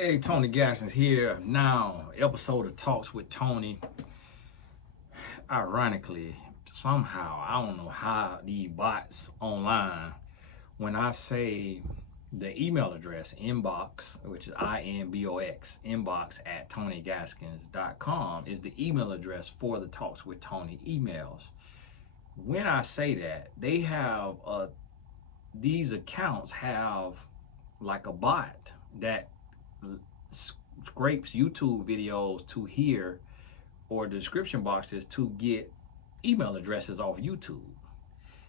Hey, Tony Gaskins here. Now, episode of Talks with Tony. Ironically, somehow, I don't know how the bots online, when I say the email address inbox, which is INBOX, inbox at TonyGaskins.com, is the email address for the Talks with Tony emails. When I say that, they have these accounts have like a bot that scrapes YouTube videos to hear, or description boxes to get email addresses off YouTube.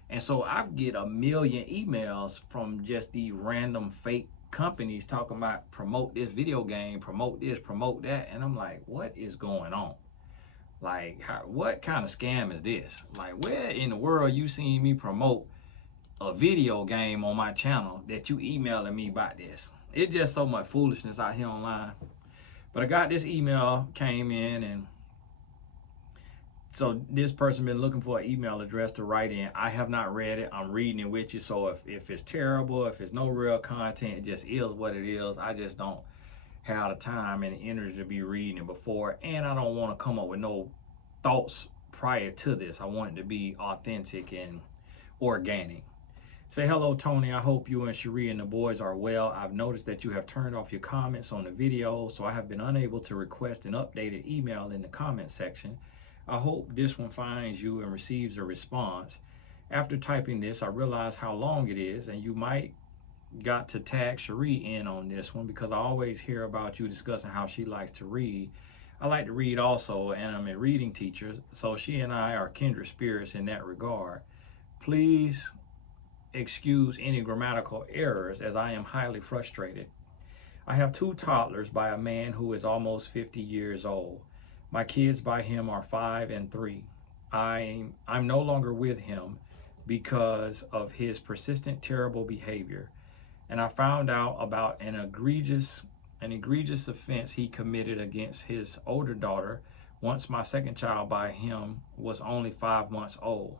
And so I get a million emails from just the random fake companies talking about promote this video game, promote this, promote that. And I'm like, what is going on? Like, what kind of scam is this? Like, where in the world you seen me promote a video game on my channel that you emailing me about this? It's just so much foolishness out here online. But I got this email, came in, and so this person been looking for an email address to write in. I have not read it. I'm reading it with you. So if it's terrible, if it's no real content, it just is what it is. I just don't have the time and the energy to be reading it before. And I don't want to come up with no thoughts prior to this. I want it to be authentic and organic. Say hello, Tony. I hope you and Cherie and the boys are well. I've noticed that you have turned off your comments on the video, so I have been unable to request an updated email in the comment section. I hope this one finds you and receives a response. After typing this, I realize how long it is, and you might got to tag Cherie in on this one because I always hear about you discussing how she likes to read. I like to read also, and I'm a reading teacher, so she and I are kindred spirits in that regard. Please excuse any grammatical errors as I am highly frustrated. I have two toddlers by a man who is almost 50 years old. My kids by him are 5 and 3. I'm no longer with him because of his persistent terrible behavior, and I found out about an egregious offense he committed against his older daughter once my second child by him was only 5 months old.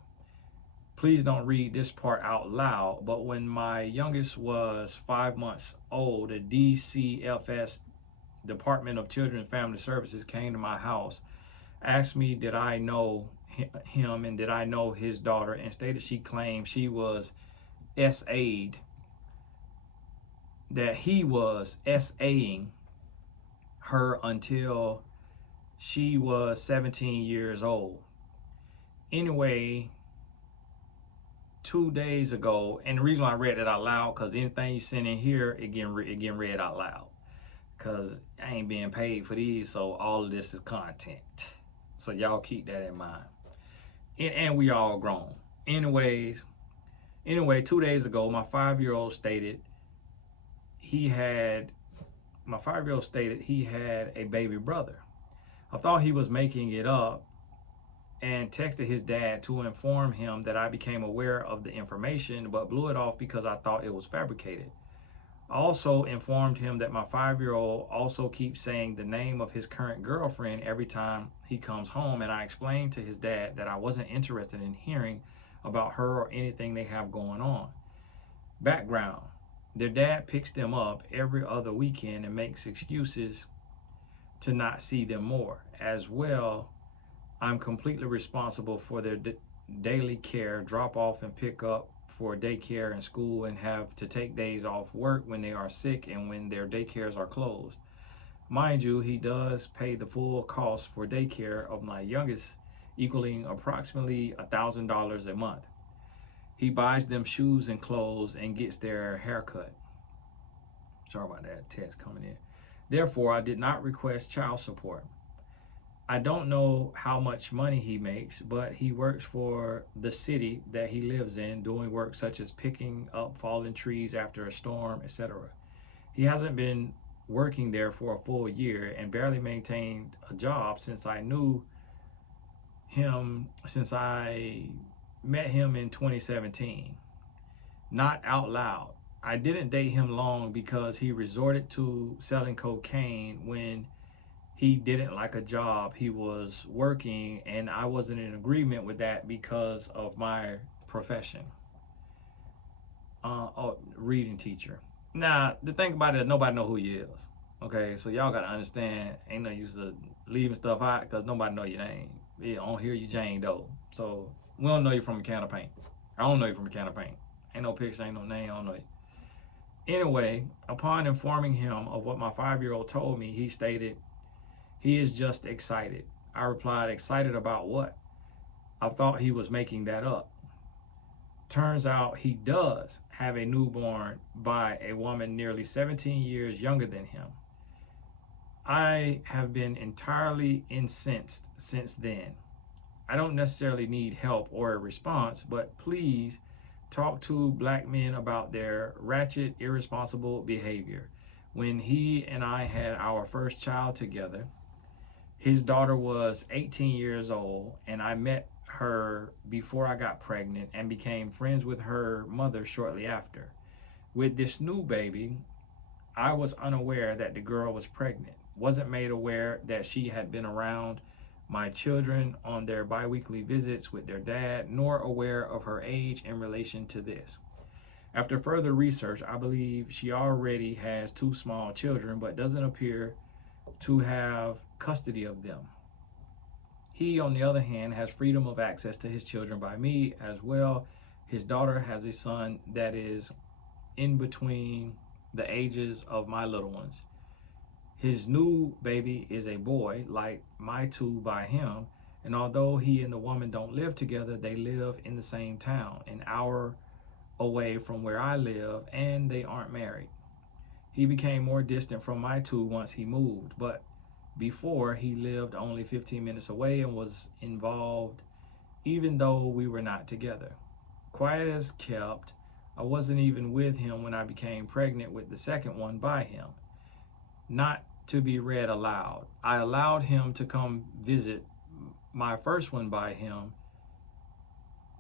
Please don't read this part out loud, but when my youngest was 5 months old, the DCFS, Department of Children and Family Services, came to my house, asked me did I know him and did I know his daughter, and stated she claimed she was SA'd, that he was SAing her until she was 17 years old. Anyway, 2 days ago, and the reason why I read it out loud, because anything you send in here, it getting read out loud, because I ain't being paid for these, so all of this is content. So y'all keep that in mind. And we all grown. Anyway, 2 days ago, my 5-year-old stated he had a baby brother. I thought he was making it up and texted his dad to inform him that I became aware of the information, but blew it off because I thought it was fabricated. I also informed him that my 5-year-old also keeps saying the name of his current girlfriend every time he comes home, and I explained to his dad that I wasn't interested in hearing about her or anything they have going on. Background: their dad picks them up every other weekend and makes excuses to not see them more. As well, I'm completely responsible for their daily care, drop off and pick up for daycare and school, and have to take days off work when they are sick and when their daycares are closed. Mind you, he does pay the full cost for daycare of my youngest, equaling approximately $1,000 a month. He buys them shoes and clothes and gets their haircut. Sorry about that text coming in. Therefore, I did not request child support. I don't know how much money he makes, but he works for the city that he lives in, doing work such as picking up fallen trees after a storm, etc. He hasn't been working there for a full year and barely maintained a job since I met him in 2017. Not out loud. I didn't date him long because he resorted to selling cocaine when he didn't like a job he was working, and I wasn't in agreement with that because of my profession. Reading teacher. Now, the thing about it, nobody know who he is. Okay, so y'all gotta understand, ain't no use of leaving stuff out because nobody know your name. They don't hear you Jane Doe. So we don't know you from a can of paint. I don't know you from a can of paint. Ain't no picture, ain't no name, I don't know you. Anyway, upon informing him of what my 5-year-old told me, he stated, he is just excited. I replied, excited about what? I thought he was making that up. Turns out he does have a newborn by a woman nearly 17 years younger than him. I have been entirely incensed since then. I don't necessarily need help or a response, but please talk to black men about their ratchet, irresponsible behavior. When he and I had our first child together, his daughter was 18 years old, and I met her before I got pregnant and became friends with her mother shortly after. With this new baby, I was unaware that the girl was pregnant, wasn't made aware that she had been around my children on their biweekly visits with their dad, nor aware of her age in relation to this. After further research, I believe she already has two small children, but doesn't appear to have custody of them. He, on the other hand, has freedom of access to his children by me as well. His daughter has a son that is in between the ages of my little ones. His new baby is a boy, like my two by him, and although he and the woman don't live together, they live in the same town, an hour away from where I live, and they aren't married. He became more distant from my two once he moved, but before he lived only 15 minutes away and was involved even though we were not together. Quiet as kept, I wasn't even with him when I became pregnant with the second one by him. Not to be read aloud. I allowed him to come visit my first one by him,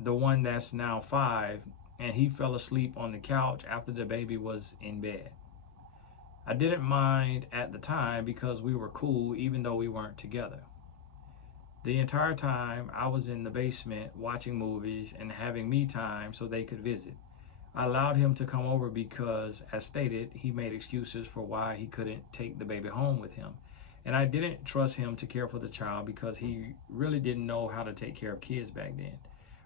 the one that's now 5, and he fell asleep on the couch after the baby was in bed. I didn't mind at the time because we were cool even though we weren't together. The entire time I was in the basement watching movies and having me time so they could visit. I allowed him to come over because, as stated, he made excuses for why he couldn't take the baby home with him. And I didn't trust him to care for the child because he really didn't know how to take care of kids back then.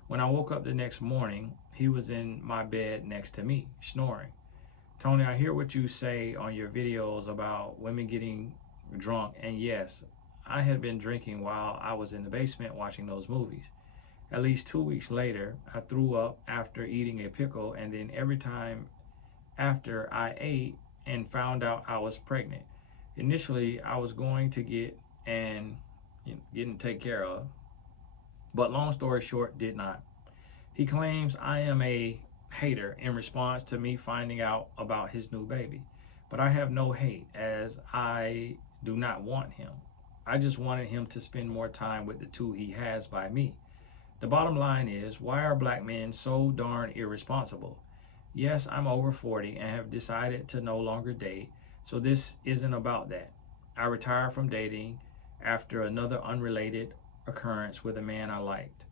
When I woke up the next morning, he was in my bed next to me, snoring. Tony, I hear what you say on your videos about women getting drunk, and yes, I had been drinking while I was in the basement watching those movies. At least 2 weeks later, I threw up after eating a pickle, and then every time after I ate and found out I was pregnant. Initially, I was going to getting taken care of, but long story short, did not. He claims I am a hater in response to me finding out about his new baby, but I have no hate as I do not want him. I just wanted him to spend more time with the two he has by me. The bottom line is, why are black men so darn irresponsible? Yes, I'm over 40 and have decided to no longer date, so this isn't about that. I retired from dating after another unrelated occurrence with a man I liked.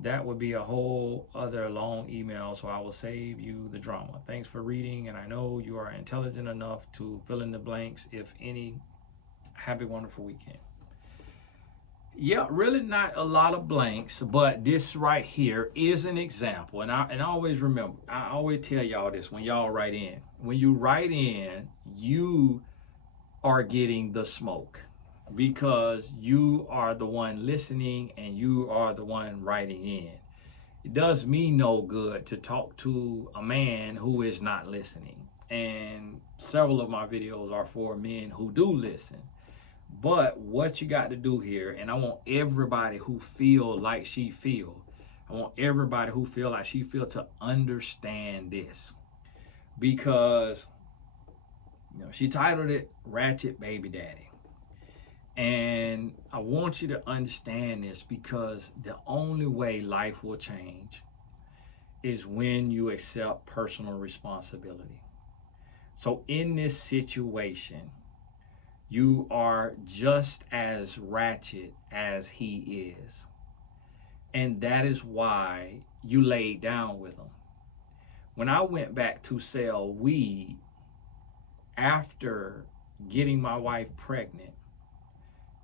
That would be a whole other long email, so I will save you the drama. Thanks for reading, and I know you are intelligent enough to fill in the blanks, if any. Have a wonderful weekend. Yeah, really not a lot of blanks, but this right here is an example. And I always remember, I always tell y'all this when y'all write in. When you write in, you are getting the smoke because you are the one listening and you are the one writing in. It does me no good to talk to a man who is not listening. And several of my videos are for men who do listen. But what you got to do here, and I want everybody who feel like she feel, I want everybody who feel like she feel to understand this. Because, she titled it Ratchet Baby Daddy. And I want you to understand this because the only way life will change is when you accept personal responsibility. So in this situation, you are just as ratchet as he is. And that is why you laid down with him. When I went back to sell weed after getting my wife pregnant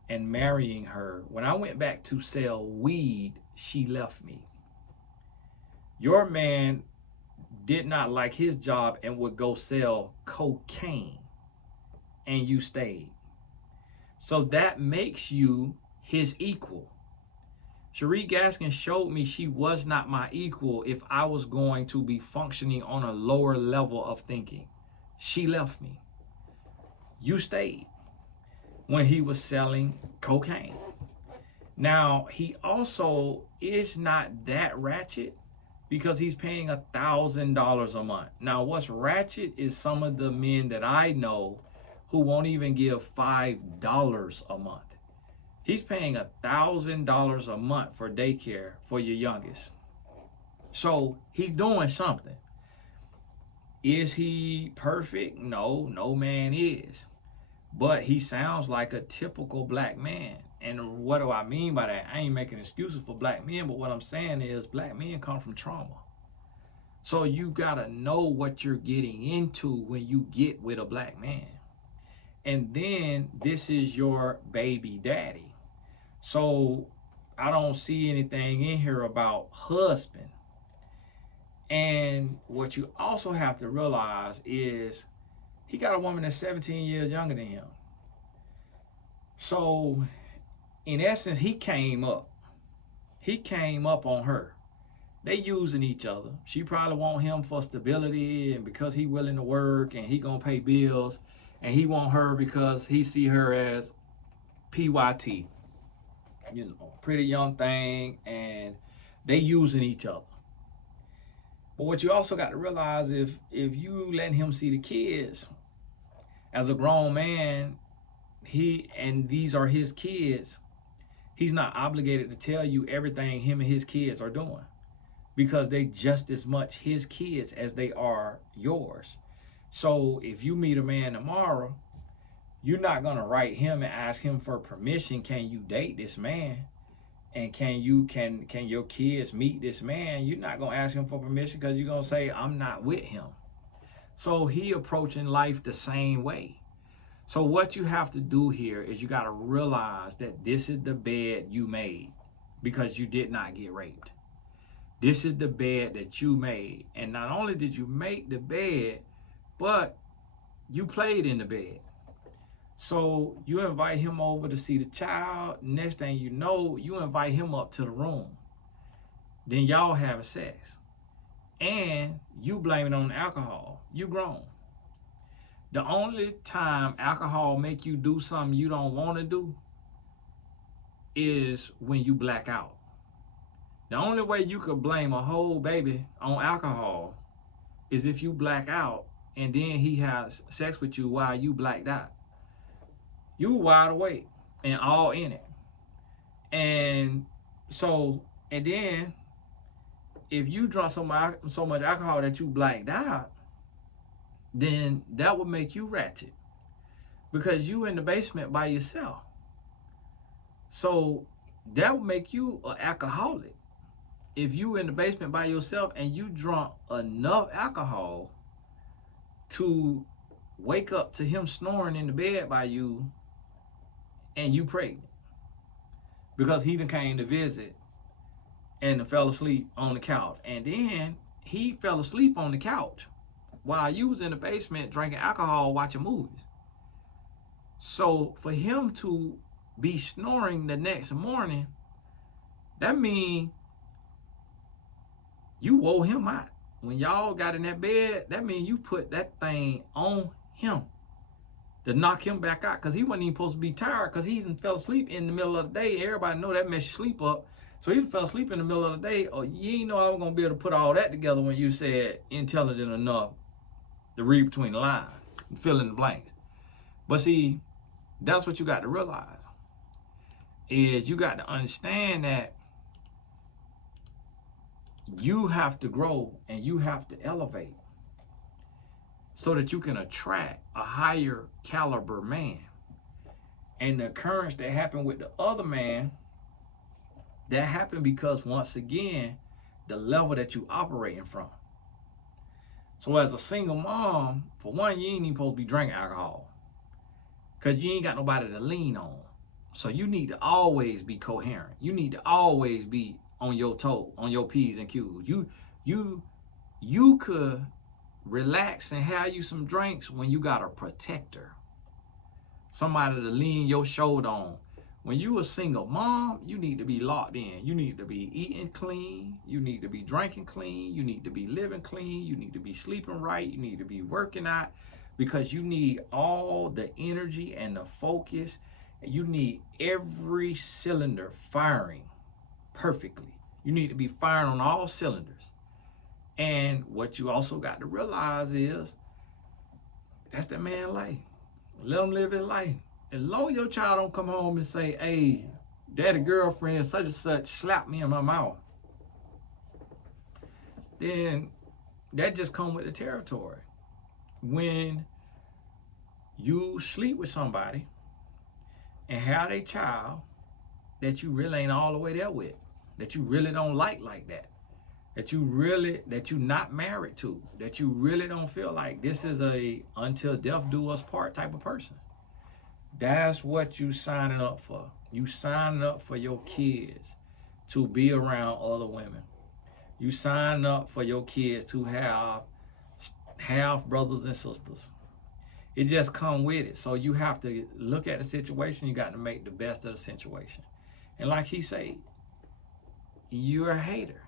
and marrying her, when I went back to sell weed, she left me. Your man did not like his job and would go sell cocaine, and you stayed. So that makes you his equal. Cherie Gaskin showed me she was not my equal if I was going to be functioning on a lower level of thinking. She left me. You stayed when he was selling cocaine. Now, he also is not that ratchet because he's paying $1,000 a month. Now, what's ratchet is some of the men that I know who won't even give $5 a month. He's paying $1,000 a month for daycare for your youngest. So he's doing something. Is he perfect? No, no man is. But he sounds like a typical black man. And what do I mean by that? I ain't making excuses for black men, but what I'm saying is black men come from trauma. So you gotta know what you're getting into when you get with a black man. And then this is your baby daddy. So I don't see anything in here about husband. And what you also have to realize is he got a woman that's 17 years younger than him. So in essence, he came up. He came up on her. They using each other. She probably want him for stability and because he willing to work and he gonna pay bills. And he want her because he see her as PYT. You know, pretty young thing, and they using each other. But what you also got to realize, if you let him see the kids as a grown man, and these are his kids, he's not obligated to tell you everything him and his kids are doing because they just as much his kids as they are yours. So if you meet a man tomorrow, you're not gonna write him and ask him for permission. Can you date this man? And can your kids meet this man? You're not gonna ask him for permission because you're gonna say, I'm not with him. So he approaching life the same way. So what you have to do here is you gotta realize that this is the bed you made because you did not get raped. This is the bed that you made. And not only did you make the bed, but you played in the bed. So you invite him over to see the child. Next thing you know, you invite him up to the room. Then y'all having sex. And you blame it on alcohol. You grown. The only time alcohol make you do something you don't want to do is when you black out. The only way you could blame a whole baby on alcohol is if you black out and then he has sex with you while you blacked out. You wide awake and all in it. And so, and then if you drunk so much alcohol that you blacked out, then that would make you ratchet because you in the basement by yourself. So that would make you an alcoholic. If you in the basement by yourself and you drunk enough alcohol to wake up to him snoring in the bed by you and you pregnant because he done came to visit and fell asleep on the couch. And then he fell asleep on the couch while you was in the basement drinking alcohol, watching movies. So for him to be snoring the next morning, that means you wore him out. When y'all got in that bed, that means you put that thing on him to knock him back out because he wasn't even supposed to be tired because he fell asleep in the middle of the day. Everybody know that mess your sleep up. So he fell asleep in the middle of the day. Oh, you ain't know I was going to be able to put all that together when you said intelligent enough to read between the lines and fill in the blanks. But see, that's what you got to realize is you got to understand that you have to grow and you have to elevate so that you can attract a higher caliber man. And the occurrence that happened with the other man, that happened because once again, the level that you operating from. So as a single mom, for one, you ain't even supposed to be drinking alcohol. because you ain't got nobody to lean on. So you need to always be coherent. You need to always be on your toe, on your P's and Q's. You could relax and have you some drinks when you got a protector, somebody to lean your shoulder on. When you a single mom, you need to be locked in. You need to be eating clean. You need to be drinking clean. You need to be living clean. You need to be sleeping right. You need to be working out, because you need all the energy and the focus. You need every cylinder firing perfectly. You need to be firing on all cylinders. And what you also got to realize is that's that man's life. Let him live his life. As long as your child don't come home and say, hey, daddy girlfriend such and such slapped me in my mouth, then that just comes with the territory. When you sleep with somebody and have a child that you really ain't all the way there with, that you really don't like that you not married to, that you really don't feel like this is a until death do us part type of person, that's what you signing up for. You signing up for your kids to be around other women. You signing up for your kids to have half brothers and sisters. It just come with it. So you have to look at the situation. You got to make the best of the situation. And like he said, you're a hater.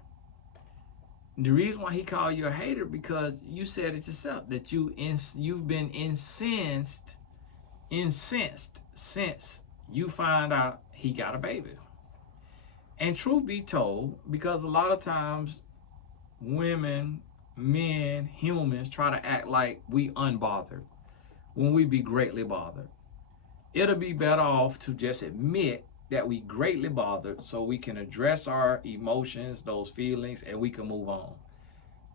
The reason why he called you a hater, because you said it yourself, that you've been incensed since you find out he got a baby. And truth be told, because a lot of times women, men, humans try to act like we unbothered when we be greatly bothered. It'll be better off to just admit that we greatly bothered, so we can address our emotions, those feelings, and we can move on.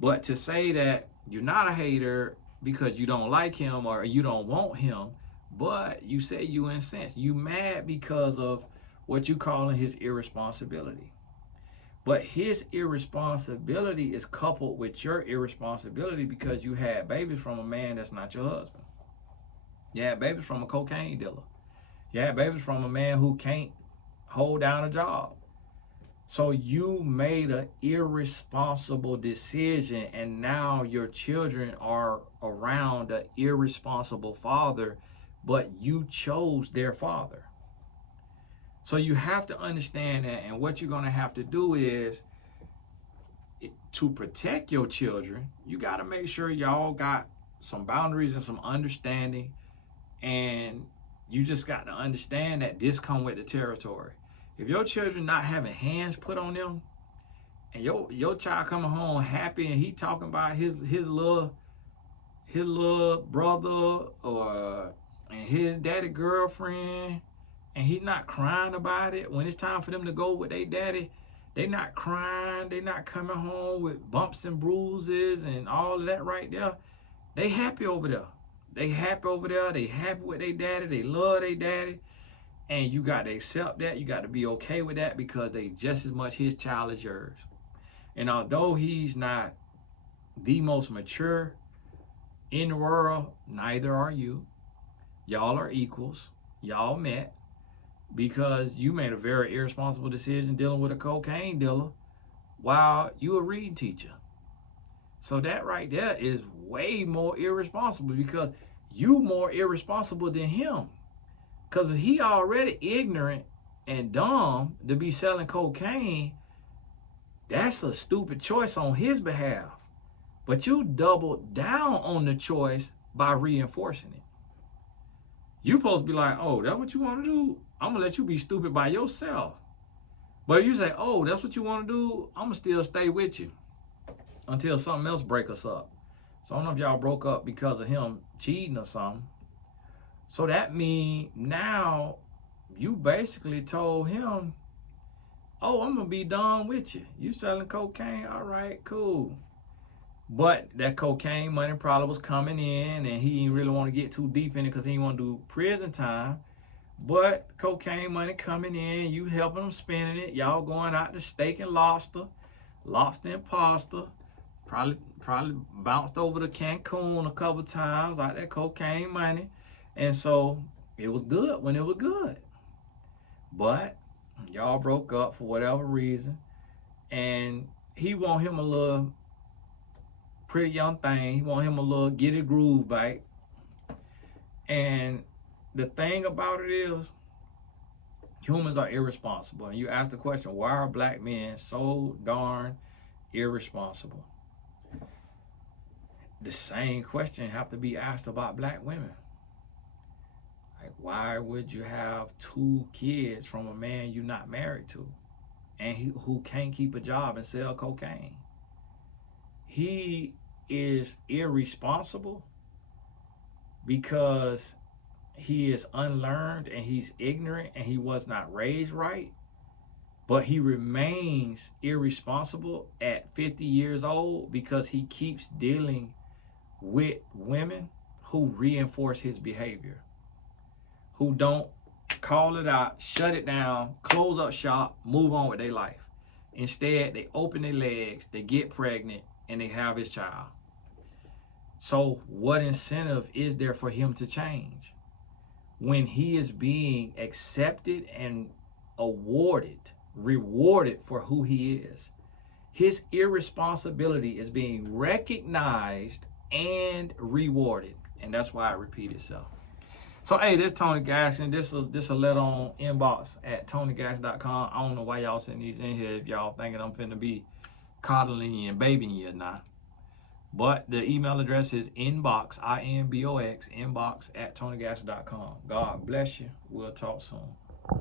But to say that you're not a hater because you don't like him or you don't want him, but you say you incensed, you mad because of what you calling his irresponsibility. But his irresponsibility is coupled with your irresponsibility, because you had babies from a man that's not your husband. You had babies from a cocaine dealer. You had babies from a man who can't hold down a job. So you made an irresponsible decision, and now your children are around an irresponsible father, but you chose their father. So you have to understand that, and what you're going to have to do is, to protect your children, you got to make sure y'all got some boundaries and some understanding, and you just got to understand that this come with the territory. If your children not having hands put on them, and your child coming home happy and he talking about his little brother and his daddy girlfriend, and he's not crying about it, when it's time for them to go with their daddy, they not crying, they not coming home with bumps and bruises and all of that right there. They happy over there. They happy over there. They happy with their daddy. They love their daddy. And you got to accept that. You got to be okay with that, because they just as much his child as yours. And although he's not the most mature in the world, neither are you. Y'all are equals. Y'all met because you made a very irresponsible decision dealing with a cocaine dealer while you a reading teacher. So that right there is way more irresponsible, because you more irresponsible than him. Because he already ignorant and dumb to be selling cocaine, that's a stupid choice on his behalf. But you doubled down on the choice by reinforcing it. You supposed to be like, oh, that's what you want to do? I'm going to let you be stupid by yourself. But if you say, oh, that's what you want to do, I'm going to still stay with you until something else break us up. So I don't know if y'all broke up because of him cheating or something. So that means now you basically told him, oh, I'm going to be done with you. You selling cocaine? All right, cool. But that cocaine money probably was coming in, and he didn't really want to get too deep in it because he didn't want to do prison time. But cocaine money coming in, you helping him spending it. Y'all going out to steak and lobster and pasta. Probably bounced over to Cancun a couple times out that cocaine money. And so It was good when it was good. But y'all broke up for whatever reason. And he want him a little pretty young thing. He want him a little get his groove back. And the thing about it is, humans are irresponsible. And you ask the question, why are black men so darn irresponsible? The same question have to be asked about black women. Like, why would you have 2 kids from a man you're not married to, and who can't keep a job and sell cocaine? He is irresponsible because he is unlearned and he's ignorant and he was not raised right, but he remains irresponsible at 50 years old because he keeps dealing with women who reinforce his behavior, who don't call it out, shut it down, close up shop, move on with their life. Instead, they open their legs, they get pregnant, and they have his child. So what incentive is there for him to change when he is being accepted and rewarded for who he is? His irresponsibility is being recognized and rewarded, and that's why it repeats itself. So hey, this Tony Gash, and this will let on inbox at TonyGash.com. I don't know why y'all sending these in here if y'all thinking I'm finna be coddling you and babying you or not. But the email address is inbox, inbox at TonyGash.com. God bless you. We'll talk soon.